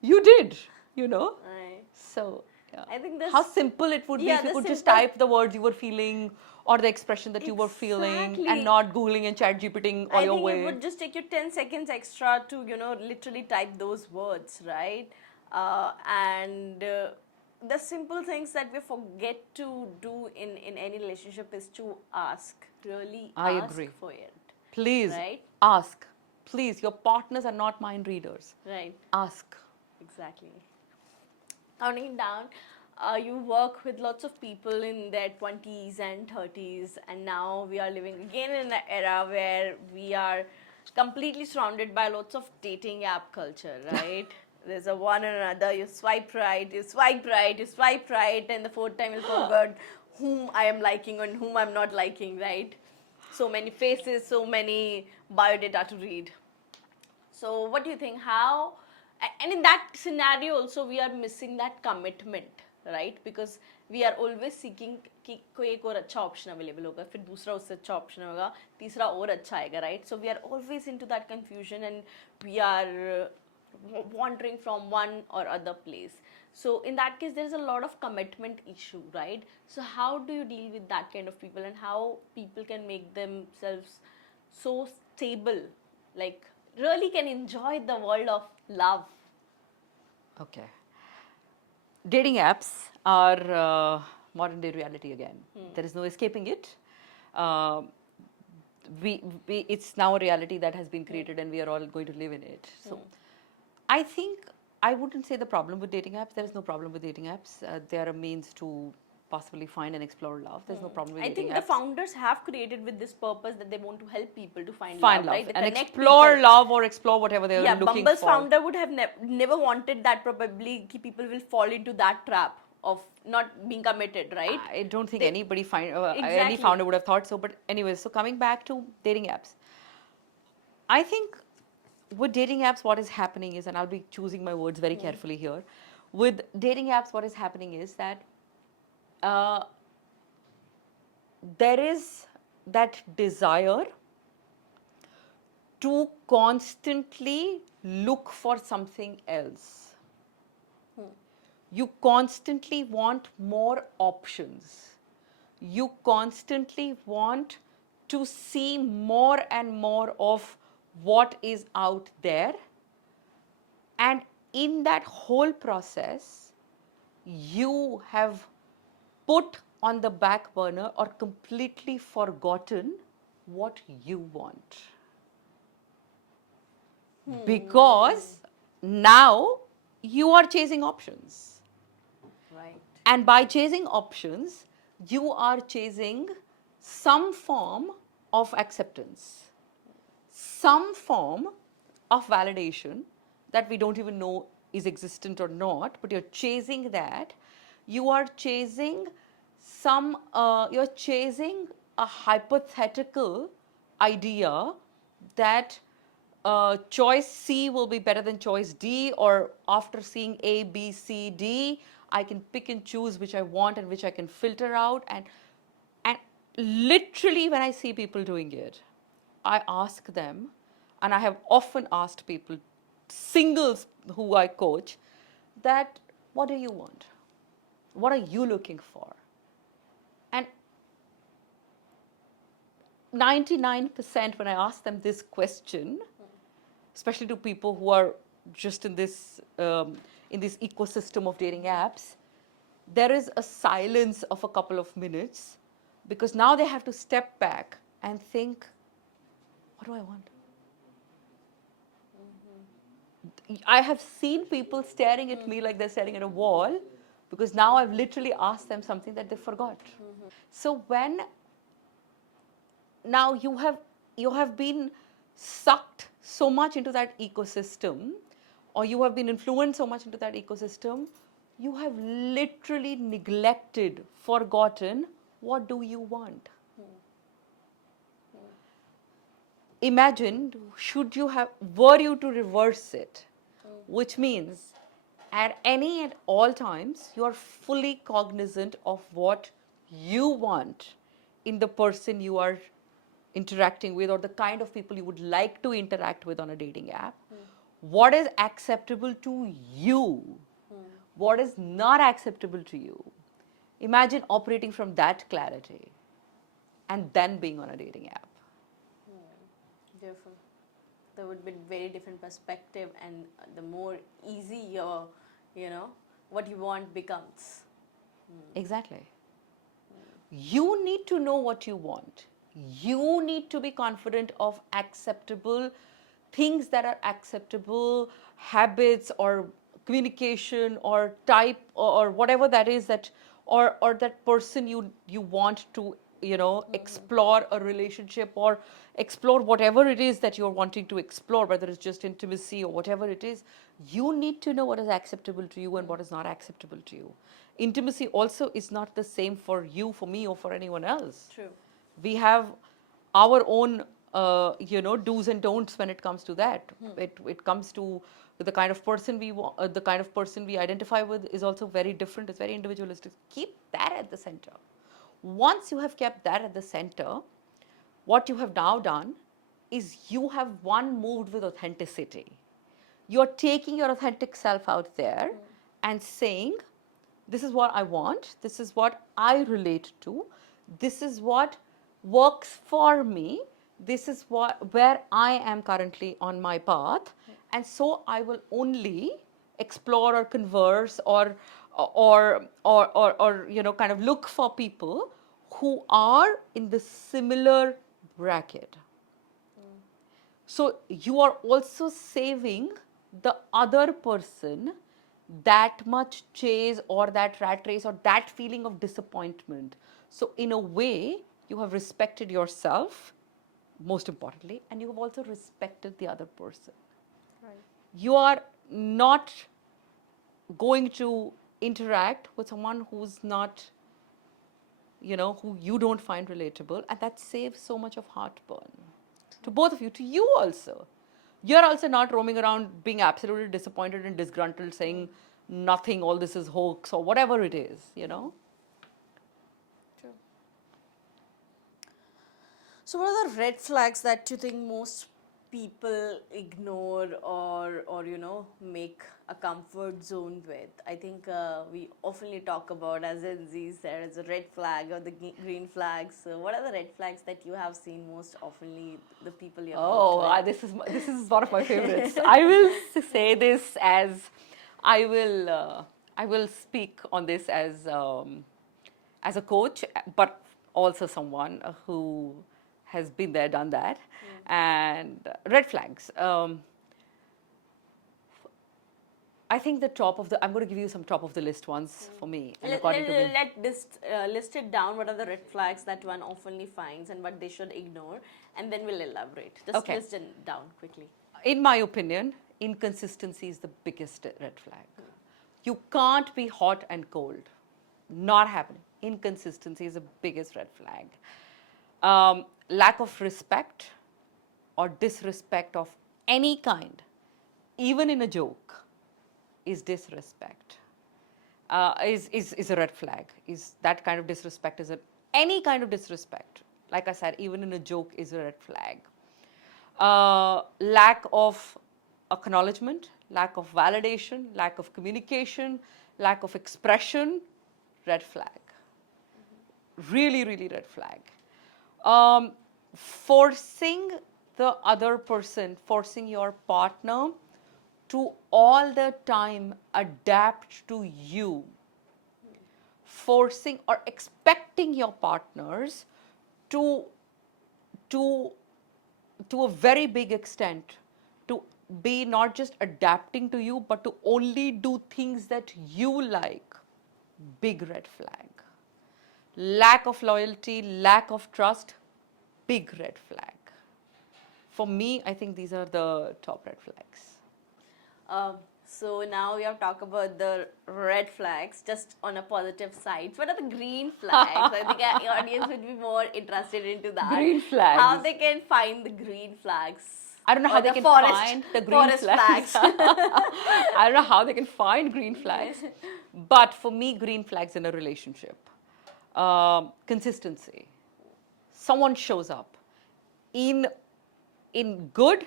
You did, you know? Right. So, yeah. I think this. How simple it would be Yeah, if you the could just simple- type the words you were feeling or the expression that you were feeling Exactly. and not Googling and chat GPTing all I your think way. it would just take you 10 seconds extra to, literally type those words, right? And the simple things that we forget to do in any relationship is to ask, really I ask agree. for it. Please Right? ask. Please, your partners are not mind readers. Right, Ask. exactly. Counting down, you work with lots of people in their 20s and 30s, and now we are living again in an era where we are completely surrounded by lots of dating app culture, right? There's a one and another, you swipe right, you swipe right, you swipe right, and the fourth time you'll forget whom I am liking and whom I'm not liking, right? So many faces, so many biodata to read. So what do you think? How, and in that scenario also we are missing that commitment, right? Because we are always seeking कि कोई एक और अच्छा option available होगा, फिर दूसरा उससे अच्छा option होगा, तीसरा और अच्छा आएगा, right? So we are always into that confusion, and we are wandering from one or other place. So in that case, there is a lot of commitment issue, right? So how do you deal with that kind of people, and how people can make themselves so stable, like really can enjoy the world of love? Okay. Dating apps are modern day reality again. There is no escaping it. Uh, it's now a reality that has been created, and we are all going to live in it. So, I think I wouldn't say the problem with dating apps. There is no problem with dating apps. They are a means to possibly find and explore love. There's no problem with I dating think the apps. founders have created with this purpose that they want to help people to find Find love, love right? They and connect explore people. love or explore whatever they are Yeah, looking Bumble's for. founder would have never wanted that, probably people will fall into that trap of not being committed, right? I don't think They- anybody any Exactly. founder would have thought so. But anyways, so coming back to dating apps, I think with dating apps, what is happening is, and I'll be choosing my words very carefully here. With dating apps, what is happening is that uh, there is that desire to constantly look for something else. You constantly want more options. You constantly want to see more and more of what is out there. And in that whole process, you have put on the back burner or completely forgotten what you want. Because now you are chasing options. Right. And by chasing options, you are chasing some form of acceptance, some form of validation that we don't even know is existent or not, but you're chasing that. You are chasing you're chasing a hypothetical idea that choice C will be better than choice D, or after seeing A, B, C, D, I can pick and choose which I want and which I can filter out. And literally, when I see people doing it, I ask them, and I have often asked people, singles who I coach, that what do you want? What are you looking for? And 99% when I ask them this question, especially to people who are just in this ecosystem of dating apps, there is a silence of a couple of minutes because now they have to step back and think, what do I want? I have seen people staring at me like they're staring at a wall because now I've literally asked them something that they forgot. So when now you have been sucked so much into that ecosystem, or you have been influenced so much into that ecosystem, you have literally neglected, forgotten, what do you want? Imagine, should you have, were you to reverse it, which means at any and all times you are fully cognizant of what you want in the person you are interacting with, or the kind of people you would like to interact with on a dating app. What is acceptable to you? What is not acceptable to you? Imagine operating from that clarity and then being on a dating app. Beautiful. There would be very different perspective, and the more easy your, what you want becomes. Exactly. You need to know what you want. You need to be confident of acceptable things that are acceptable, habits or communication or type or whatever that is, that or that person you want to explore a relationship or explore whatever it is that you're wanting to explore, whether it's just intimacy or whatever it is. You need to know what is acceptable to you and what is not acceptable to you. Intimacy also is not the same for you, for me, or for anyone else. True. We have our own do's and don'ts when it comes to that. It comes to the kind of person the kind of person we identify with is also very different. It's very individualistic. Keep that at the center. Once you have kept that at the center, what you have now done is you have moved with authenticity. You're taking your authentic self out there and saying, this is what I want, this is what I relate to, this is what works for me, this is where I am currently on my path, and so I will only explore or converse or kind of look for people who are in the similar bracket. So you are also saving the other person that much chase or that rat race or that feeling of disappointment. So in a way, you have respected yourself, most importantly, and you have also respected the other person. Right. You are not going to interact with someone who's not, who you don't find relatable, and that saves so much of heartburn to both of you, to you also. You're also not roaming around being absolutely disappointed and disgruntled, saying nothing, all this is hoax, or whatever it is. True. So, what are the red flags that you think most people ignore or make a comfort zone with? I think we oftenly talk about, as Gen Zs, there is a red flag or the green flags. So what are the red flags that you have seen most oftenly, the people you have worked with? This is one of my favorites. I will say this as I will speak on this as a coach, but also someone who has been there, done that. And red flags. I think I'm going to give you some top of the list ones for me. And according to me. List it down. What are the red flags that one oftenly finds and what they should ignore, and then we'll elaborate. Just Okay. list it down quickly. In my opinion, inconsistency is the biggest red flag. You can't be hot and cold. Not happening. Inconsistency is the biggest red flag. Lack of respect or disrespect of any kind, even in a joke, is disrespect. Is a red flag. Is that kind of disrespect? Any kind of disrespect? Like I said, even in a joke, is a red flag. Lack of acknowledgement, lack of validation, lack of communication, lack of expression, red flag. Really, really red flag. Forcing the other person, forcing your partner to all the time adapt to you, forcing or expecting your partners to to a very big extent to be not just adapting to you but to only do things that you like. Big red flag. Lack of loyalty, lack of trust, big red flag. For me, I think these are the top red flags. So now we have talked about the red flags, just on a positive side. What are the green flags? I think our audience would be more interested into that. Green flags. How they can find the green flags. I don't know how Or they the can forest, find the green forest flags. I don't know how they can find green flags. But for me, green flags in a relationship. Consistency. Someone shows up in good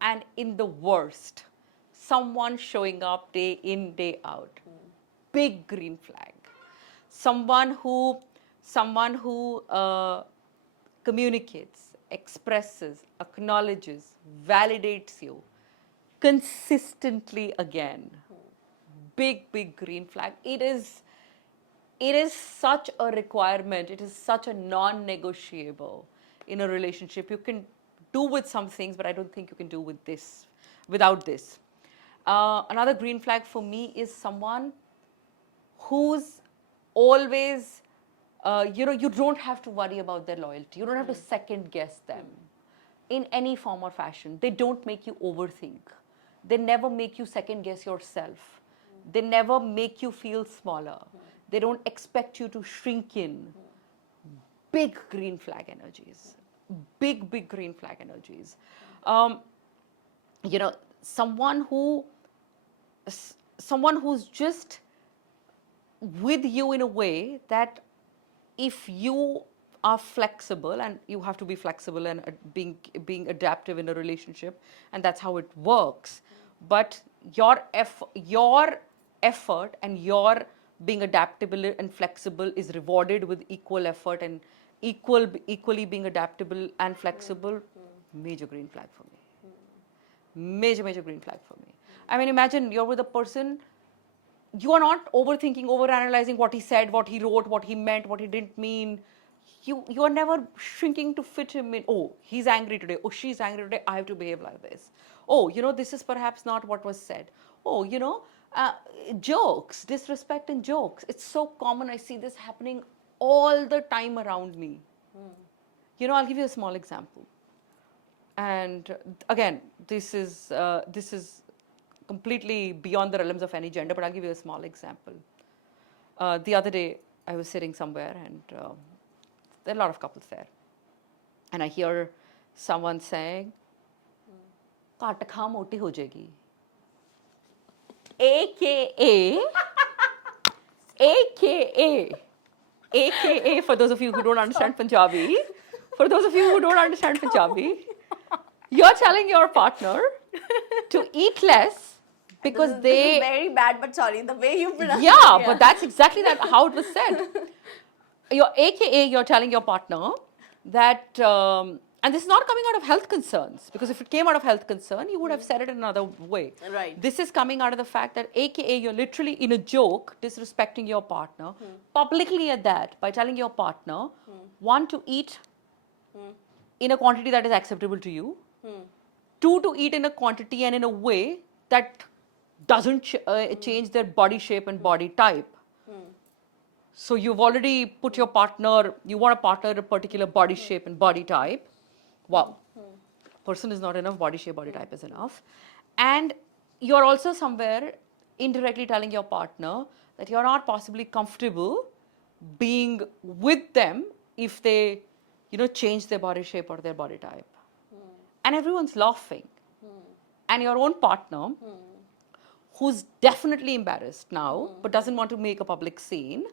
and in the worst. Someone showing up day in, day out. Big green flag. Someone who communicates, expresses, acknowledges, validates you consistently again. Big green flag. It is such a requirement. It is such a non-negotiable in a relationship. You can do with some things, but I don't think you can do without this. Another green flag for me is someone who's always, you don't have to worry about their loyalty. You don't have to second guess them in any form or fashion. They don't make you overthink. They never make you second guess yourself. They never make you feel smaller. They don't expect you to shrink in. Big green flag energies. Big green flag energies. Someone who's just with you in a way that if you are flexible, and you have to be flexible and being adaptive in a relationship, and that's how it works, but your effort and your being adaptable and flexible is rewarded with equal effort and equally being adaptable and flexible. Major green flag for me. Major green flag for me. I mean, imagine you're with a person, you are not overthinking, overanalyzing what he said, what he wrote, what he meant, what he didn't mean. You are never shrinking to fit him in. Oh, he's angry today. Oh, she's angry today. I have to behave like this. Oh, this is perhaps not what was said. Oh, jokes, disrespect and jokes. It's so common. I see this happening all the time around me. I'll give you a small example. And again, this is completely beyond the realms of any gender, but I'll give you a small example. The other day, I was sitting somewhere, and there are a lot of couples there. And I hear someone saying, "Kaat kha moti ho jayegi." AKA, for those of you who don't understand Punjabi, you're telling your partner to eat less because this is very bad, but sorry, the way you pronounce it. Yeah, but that's exactly how it was said. You're telling your partner that, and this is not coming out of health concerns, because if it came out of health concern, you would have said it in another way. Right. This is coming out of the fact that AKA you're literally in a joke disrespecting your partner, publicly at that, by telling your partner, one, to eat in a quantity that is acceptable to you, two, to eat in a quantity and in a way that doesn't change their body shape and body type. So you've already put you want a partner in a particular body shape and body type. Wow. Person is not enough, body shape, body type is enough. And you're also somewhere indirectly telling your partner that you're not possibly comfortable being with them if they, change their body shape or their body type. And everyone's laughing. And your own partner, who's definitely embarrassed now, but doesn't want to make a public scene,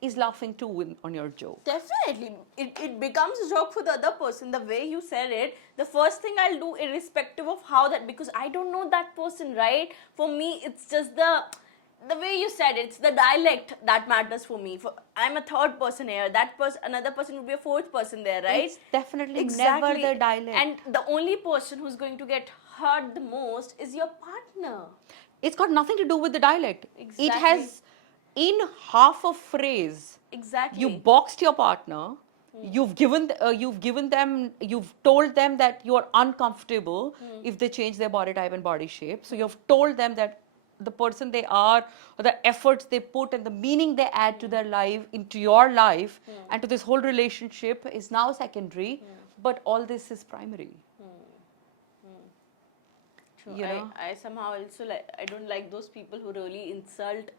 is laughing too on your joke. Definitely. It becomes a joke for the other person. The way you said it, the first thing I'll do, irrespective of how that, because I don't know that person, right? For me, it's just the way you said it, it's the dialect that matters for me. I'm a third person here. Another person would be a fourth person there, right? It's definitely never the dialect. And the only person who's going to get hurt the most is your partner. It's got nothing to do with the dialect. Exactly. It has in half a phrase, Exactly. you boxed your partner. You've told them that you are uncomfortable if they change their body type and body shape. So you've told them that the person they are, or the efforts they put and the meaning they add to their life, into your life, and to this whole relationship is now secondary, but all this is primary. True. You know? I somehow also like, I don't like those people who really insult,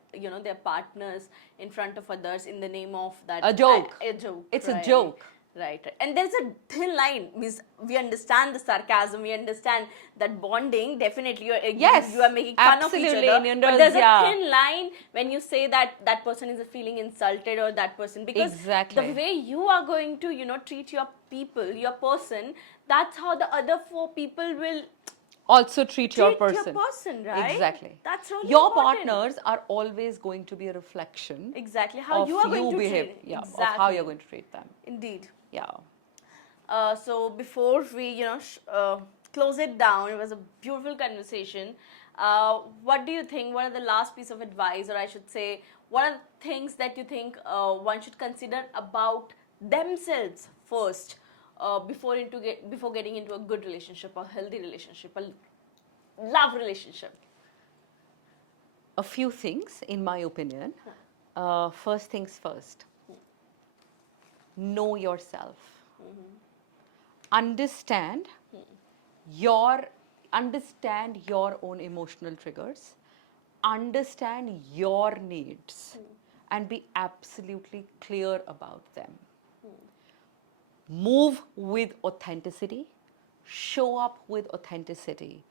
their partners in front of others in the name of that A joke. a joke. It's a right. joke. Right. And there's a thin line. Means we understand the sarcasm, we understand that bonding. Definitely, Yes, you are making fun of each absolutely. other. In But India's, there's a yeah. thin line when you say that that person is feeling insulted, or that person, because Exactly. the way you are going to treat your people, your person, that's how the other four people will Also treat your treat your person. person, right? Exactly. That's really Your important. partners are always going to be a reflection Exactly how of you are going to behave, treat. yeah, Exactly. of how you're going to treat them. Indeed. Yeah. So before we, close it down, it was a beautiful conversation. What do you think? What are the last piece of advice, or I should say, what are the things that you think one should consider about themselves first, before getting into a good relationship, a healthy relationship, a love relationship? A few things, in my opinion. First things first. Know yourself. Understand your understand your own emotional triggers. Understand your needs, and be absolutely clear about them. Move with authenticity, show up with authenticity.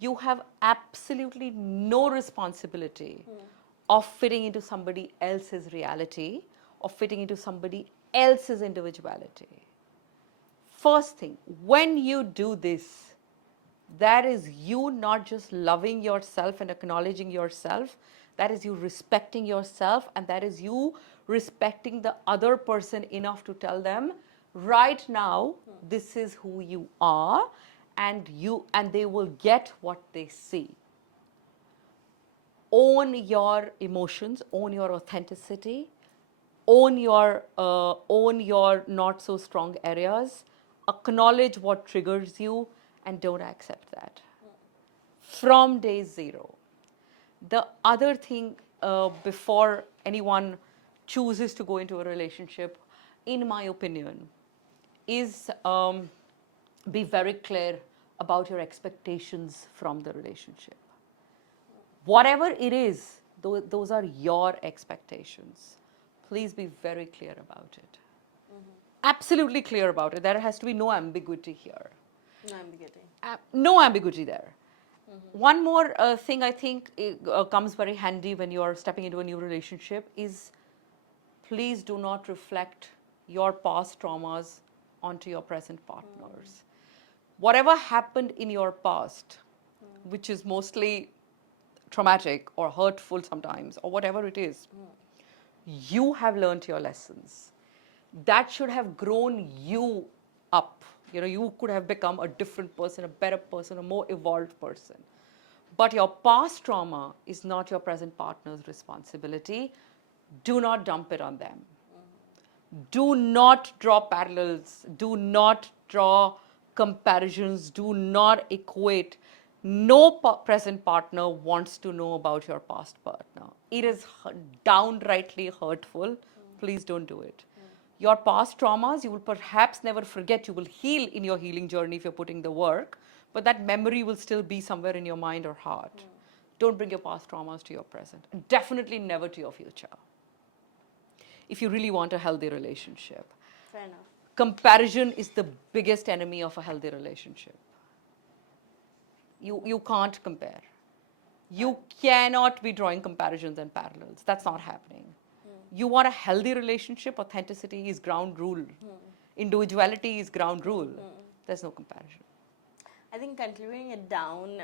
You have absolutely no responsibility of fitting into somebody else's reality, or fitting into somebody else's individuality. First thing, when you do this, that is you not just loving yourself and acknowledging yourself, that is you respecting yourself, and that is you respecting the other person enough to tell them, right now, this is who you are, and they will get what they see. Own your emotions, own your authenticity, own your not so strong areas, acknowledge what triggers you, and don't accept that from day zero. The other thing, before anyone chooses to go into a relationship, in my opinion, is be very clear about your expectations from the relationship. Whatever it is, those are your expectations. Please be very clear about it. Absolutely clear about it. There has to be no ambiguity here. No ambiguity. No ambiguity there. One more thing I think comes very handy when you're stepping into a new relationship is, please do not reflect your past traumas onto your present partners. Whatever happened in your past, which is mostly traumatic or hurtful sometimes, or whatever it is, you have learned your lessons. That should have grown you up. You could have become a different person, a better person, a more evolved person. But your past trauma is not your present partner's responsibility. Do not dump it on them. Do not draw parallels. Do not draw comparisons. Do not equate. No present partner wants to know about your past partner. It is downrightly hurtful. Please don't do it. Your past traumas, you will perhaps never forget. You will heal in your healing journey if you're putting the work, but that memory will still be somewhere in your mind or heart. Don't bring your past traumas to your present. Definitely never to your future, if you really want a healthy relationship. Fair enough. Comparison is the biggest enemy of a healthy relationship. You can't compare. You cannot be drawing comparisons and parallels. That's not happening. You want a healthy relationship, authenticity is ground rule. Individuality is ground rule. There's no comparison. I think concluding it down,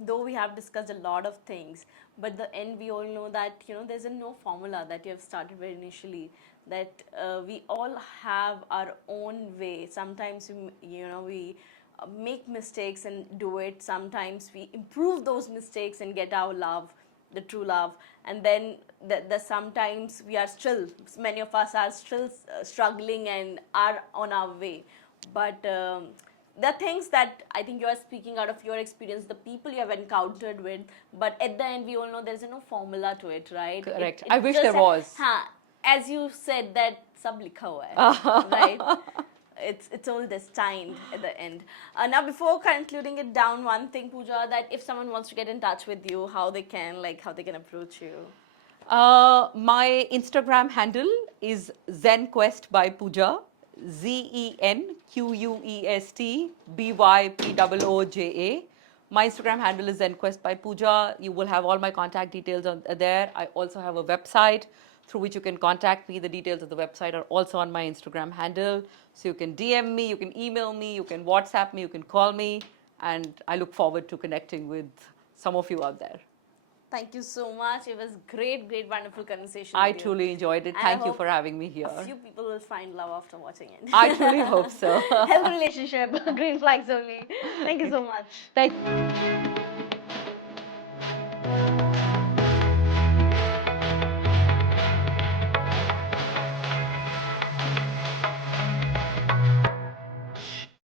though we have discussed a lot of things, but the end we all know that there's no formula that you have started with initially. That we all have our own way. Sometimes we make mistakes and do it. Sometimes we improve those mistakes and get our love. the true love, and then the sometimes we are still, many of us are still struggling and are on our way, but the things that I think you are speaking out of your experience, the people you have encountered with, but at the end we all know there is no formula to it, right? Correct. I wish there was. As you said, that sab likha hua hai, right? It's all destined at the end. Now, before concluding it down, one thing, Pooja, that if someone wants to get in touch with you, how they can approach you. My Instagram handle is Zenquest by Pooja, ZenQuest BYPOOJA. My Instagram handle is Zenquest by Pooja. You will have all my contact details there. I also have a website through which you can contact me. The details of the website are also on my Instagram handle. So you can DM me, you can email me, you can WhatsApp me, you can call me. And I look forward to connecting with some of you out there. Thank you so much. It was great, wonderful conversation. I truly enjoyed it. Thank you for having me here. A few people will find love after watching it. I truly hope so. Healthy relationship, green flags only. Thank you so much. Thank you.